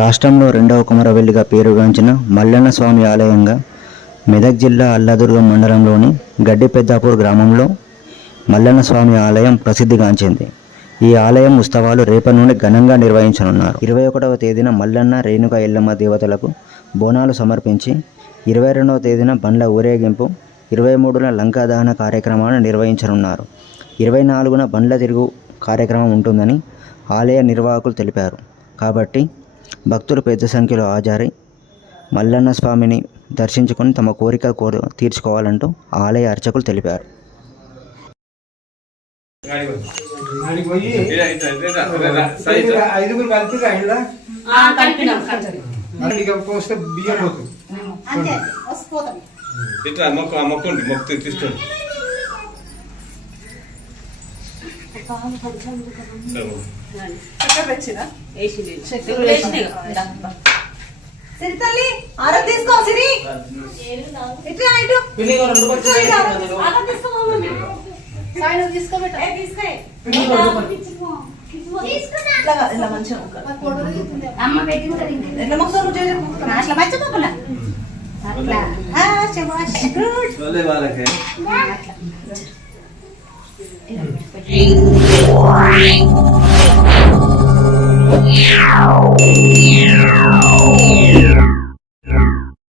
రాష్ట్రంలో రెండవ కుమరవెల్లిగా పేరుగాంచిన మల్లన్న స్వామి ఆలయంగా మెదక్ జిల్లా అల్లాదుర్గం మండలంలోని గడ్డిపెద్దాపూర్ గ్రామంలో మల్లన్న స్వామి ఆలయం ప్రసిద్ధిగాంచింది. ఈ ఆలయం ఉత్సవాలు రేపటి నుండి ఘనంగా నిర్వహించనున్నారు. ఇరవై ఒకటవ తేదీన మల్లన్న రేణుక ఎల్లమ్మ దేవతలకు బోనాలు సమర్పించి ఇరవై రెండవ తేదీన బండ్ల ఊరేగింపు ఇరవై మూడున లంకా దహన కార్యక్రమాన్ని నిర్వహించనున్నారు. ఇరవై నాలుగున బండ్ల తిరుగు కార్యక్రమం ఉంటుందని ఆలయ నిర్వాహకులు తెలిపారు. కాబట్టి భక్తులు పెద్ద సంఖ్యలో హాజరై మల్లన్న స్వామిని దర్శించుకొని తమ కోరిక కోరు తీర్చుకోవాలంటూ ఆలయ అర్చకులు తెలిపారు. ఇట్లా, ఇట్లా, సిరి తల్లి ఆరో తీసుకో సిరి ఇట్లా ఇటు ఆరో. తీసుకో మమ్మీ. ఏ, తీసుకో. ఇట్లా మంచిగా. అమ్మ పెట్టి కూడా. ఎట్లా? అట్లా మొక్కలా అట్లా ఆ, శభాష్. గుడ్. వాళ్ళకే అట్లా. Meow. Meow.